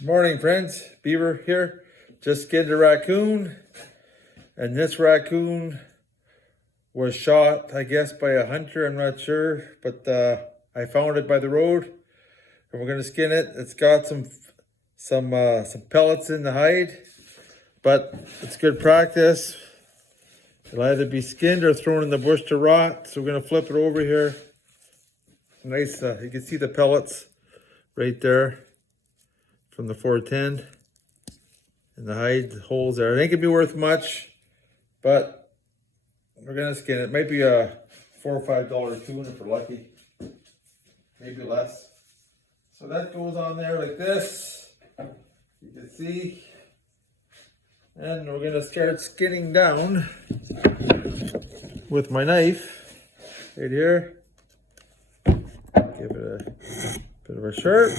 Morning, friends. Beaver here. Just skinned a raccoon, and this raccoon was shot, I guess, by a hunter. I'm not sure, but I found it by the road, and we're gonna skin it. It's got some pellets in the hide, but it's good practice. It'll either be skinned or thrown in the bush to rot. So we're gonna flip it over here. Nice. You can see the pellets right there from the 410 and the hide holes there. It ain't gonna be worth much, but we're gonna skin it. Might be a $4 or $5 tuna if we're lucky, maybe less. So that goes on there like this, you can see, and we're gonna start skinning down with my knife right here. Give it a bit of a sharp.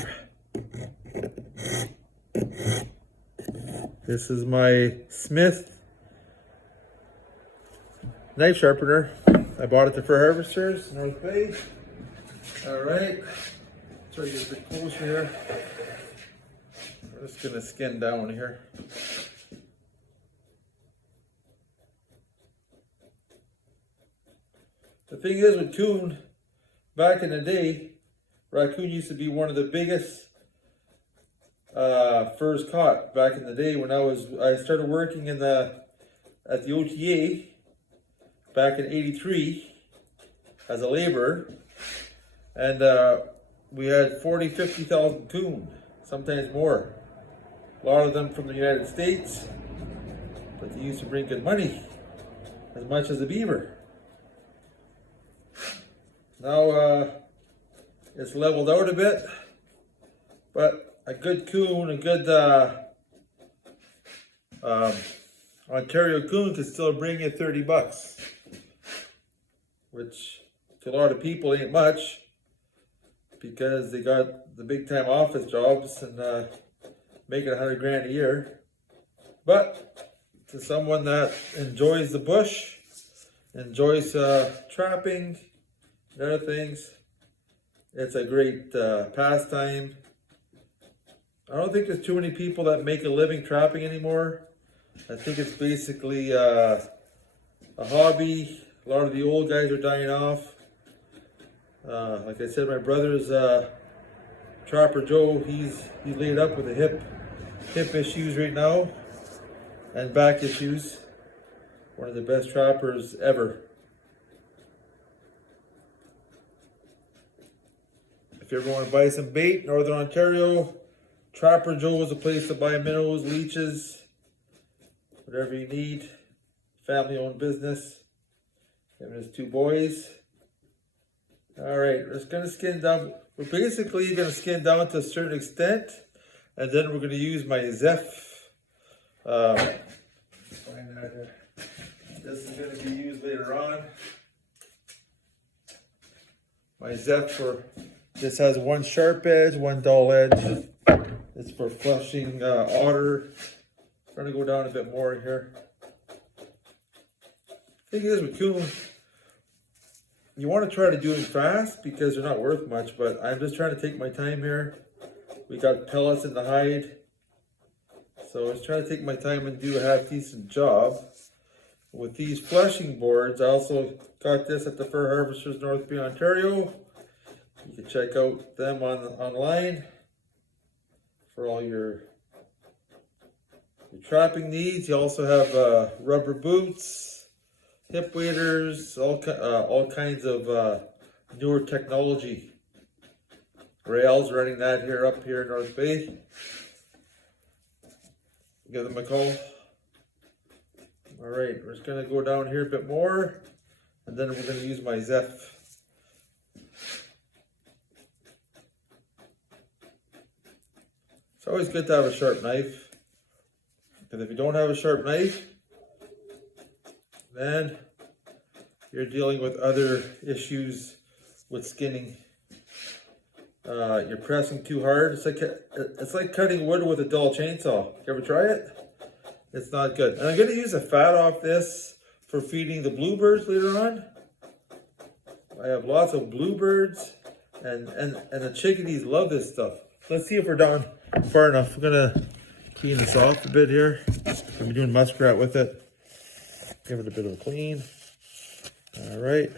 This is my Smith knife sharpener. I bought it at Fur Harvesters, North Bay. All right, try to get a bit closer here. We're just gonna skin down here. The thing is with coon, back in the day, raccoon used to be one of the biggest furs caught back in the day when I started working at the OTA back in '83 as a laborer, and we had 50,000 coon, sometimes more. A lot of them from the United States, but they used to bring good money, as much as a beaver. Now it's leveled out a bit, but a good coon, a good Ontario coon could still bring you 30 bucks, which to a lot of people ain't much because they got the big time office jobs and making 100 grand a year. But to someone that enjoys the bush, enjoys trapping and other things, it's a great pastime. I don't think there's too many people that make a living trapping anymore. I think it's basically a hobby. A lot of the old guys are dying off. Like I said, my brother's Trapper Joe, he's laid up with a hip issues right now and back issues. One of the best trappers ever. If you ever want to buy some bait, Northern Ontario, Trapper Joe is a place to buy minnows, leeches, whatever you need. Family-owned business. Him and his two boys. All right, we're just gonna skin down. We're basically gonna skin down to a certain extent, and then we're gonna use my Zeph. Find that here. This is gonna be used later on. My Zeph this has one sharp edge, one dull edge. It's for flushing otter. I'm trying to go down a bit more here. Thing is with coon, you want to try to do them fast because they're not worth much, but I'm just trying to take my time here. We got pellets in the hide, so I was trying to take my time and do a half decent job. With these flushing boards, I also got this at the Fur Harvesters, North Bay, Ontario. You can check out them online for all your trapping needs. You also have rubber boots, hip waders, all kinds of newer technology. Rails running that up here in North Bay. Give them a call. All right, we're just gonna go down here a bit more, and then we're gonna use my Zeph. It's always good to have a sharp knife, because if you don't have a sharp knife, then you're dealing with other issues with skinning. You're pressing too hard. It's like cutting wood with a dull chainsaw. You ever try it? It's not good. And I'm going to use the fat off this for feeding the bluebirds later on. I have lots of bluebirds, and the chickadees love this stuff. let's see if we're down far enough. We're gonna clean this off a bit here. I've been doing muskrat with it. Give it a bit of a clean. All right.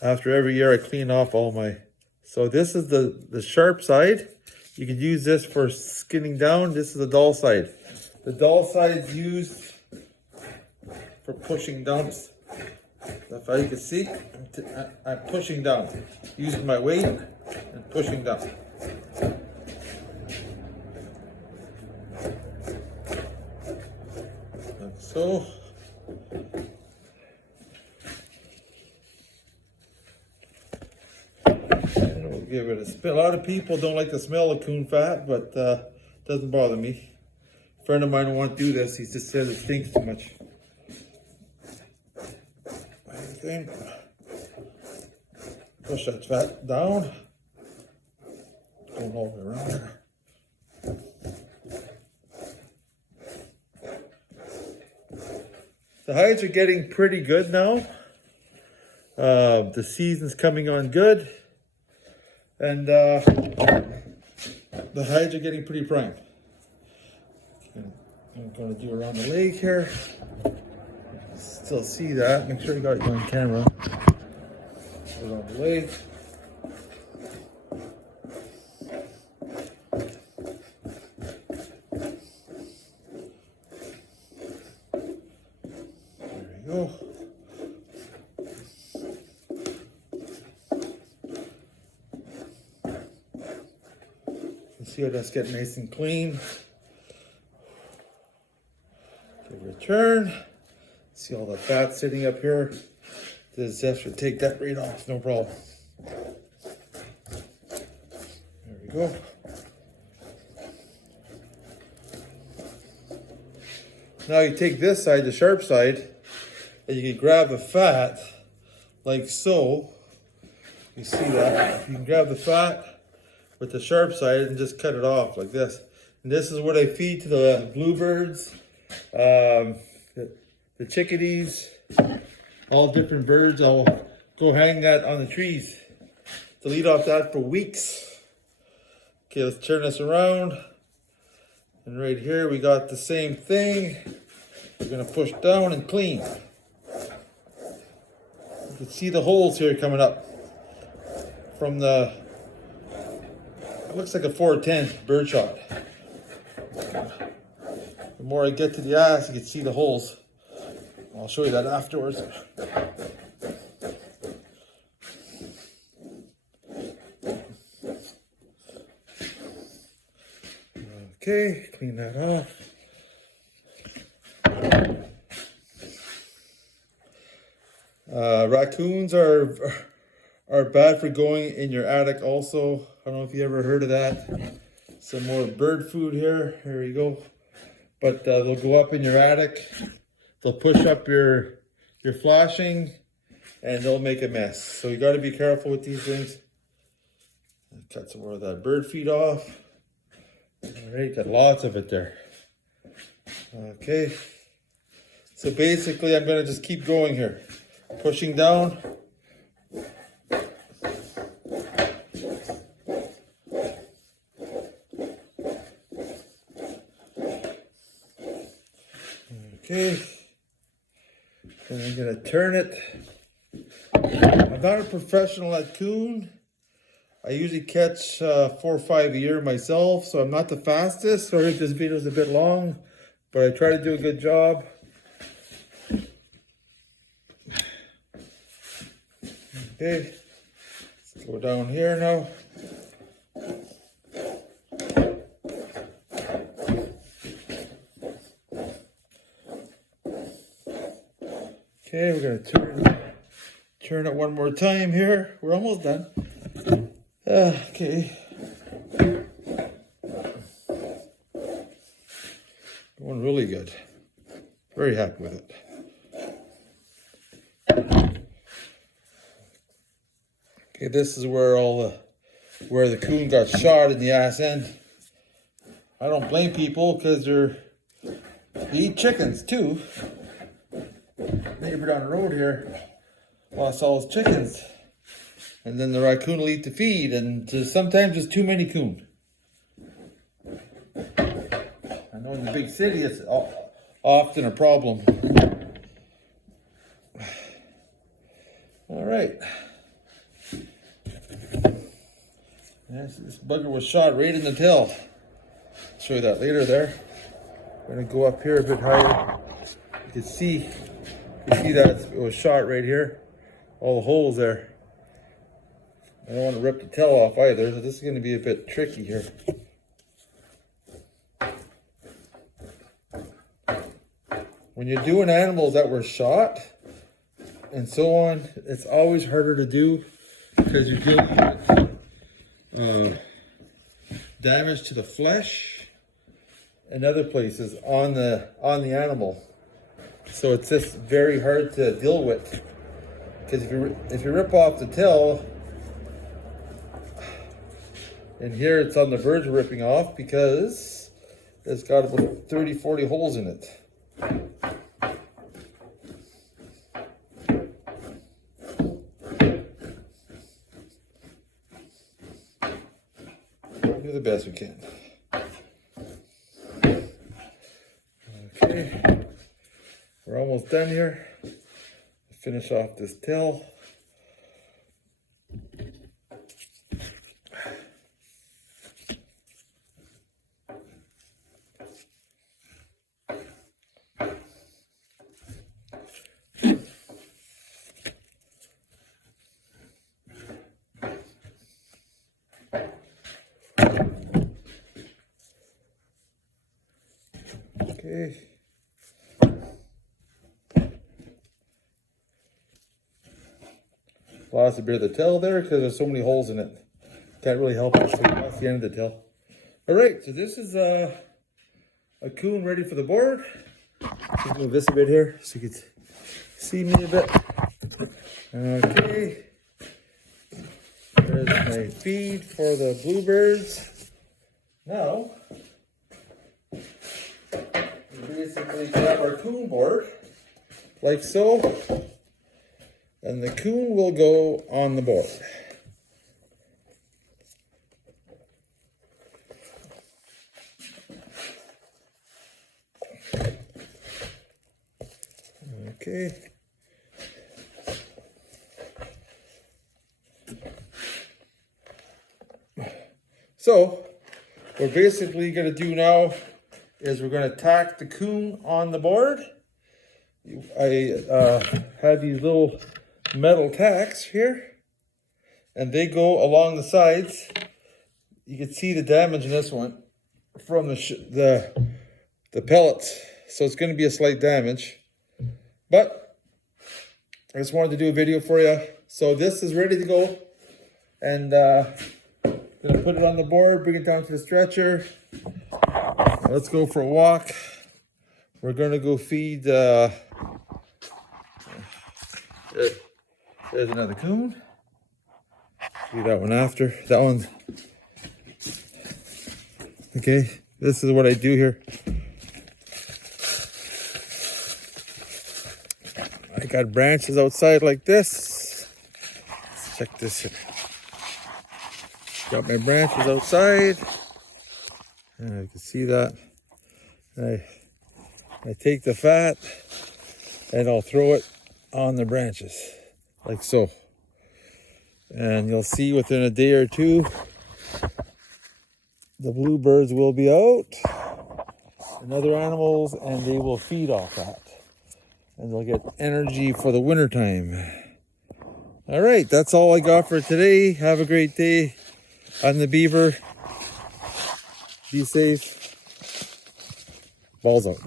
After every year, I clean off all my. So this is the sharp side. You could use this for skinning down. This is the dull side. The dull side is used for pushing down. If you can see, I'm pushing down, using my weight and pushing down. Like so. And we'll give it a spin. A lot of people don't like the smell of coon fat, but doesn't bother me. A friend of mine who won't do this. He just says it stinks too much. Thing. Push that fat down. Going all the way around. The hides are getting pretty good now. The season's coming on good. And the hides are getting pretty prime. I'm going to do around the leg here. Still see that. Make sure you got it on camera. Put it on the leg. There we go. You see how that's getting nice and clean. Give it a turn. See all the fat sitting up here. The Zeph should take that right off, no problem. There we go. Now you take this side, the sharp side, and you can grab the fat like so. You see that? You can grab the fat with the sharp side and just cut it off like this. And this is what I feed to the bluebirds. The chickadees, all different birds. I'll go hang that on the trees to lead off that for weeks. Okay, let's turn this around. And right here we got the same thing. We're gonna push down and clean. You can see the holes here coming up from the, it looks like a 410 bird shot. The more I get to the ass, you can see the holes. I'll show you that afterwards. Okay, clean that off. Raccoons are bad for going in your attic also. I don't know if you ever heard of that. Some more bird food here. Here we go. But they'll go up in your attic. They'll push up your flashing and they'll make a mess. So you got to be careful with these things. Cut some more of that bird feed off. All right, got lots of it there. Okay. So basically I'm going to just keep going here. Pushing down. Okay. And I'm going to turn it. I'm not a professional at coon. I usually catch 4 or 5 a year myself, so I'm not the fastest. Sorry if this video is a bit long, but I try to do a good job. Okay, let's go down here now. Okay, we're gonna turn it one more time here. We're almost done. Okay. Going really good. Very happy with it. Okay, this is where where the coon got shot in the ass end. I don't blame people because they eat chickens too. Neighbor down the road here lost all his chickens. And then the raccoon will eat the feed, and sometimes there's too many coon. I know in the big city it's often a problem. All right. This bugger was shot right in the tail. I'll show you that later there. We're gonna go up here a bit higher. You can see that it was shot right here. All the holes there. I don't want to rip the tail off either, so this is gonna be a bit tricky here. When you're doing animals that were shot and so on, it's always harder to do because you're dealing with damage to the flesh and other places on the animal. So it's just very hard to deal with because if you rip off the tail, and here it's on the verge of ripping off because it's got about 30-40 holes in it. Do the best we can. Okay, we're almost done here. Finish off this tail. Okay. Lost a bit of the tail there because there's so many holes in it. Can't really help it. So we lost the end of the tail. All right, so this is a coon ready for the board. Just move this a bit here so you can see me a bit. Okay. There's my feed for the bluebirds. Now, we basically grab our coon board, like so, and the coon will go on the board. Okay. So, what we're basically going to do now is we're going to tack the coon on the board. I have these little metal tacks here, and they go along the sides. You can see the damage in this one from the pellets, so it's going to be a slight damage. But I just wanted to do a video for you. So this is ready to go, and I'm gonna put it on the board, bring it down to the stretcher. Let's go for a walk. We're gonna go feed. There's another coon. Do that one after. That one's okay. This is what I do here. I got branches outside like this. Let's check this here. Got my branches outside. And you can see that. I take the fat and I'll throw it on the branches like so. And you'll see within a day or two, the bluebirds will be out and other animals, and they will feed off that. And they'll get energy for the winter time. All right, that's all I got for today. Have a great day on the Beaver. Be safe. Balls out.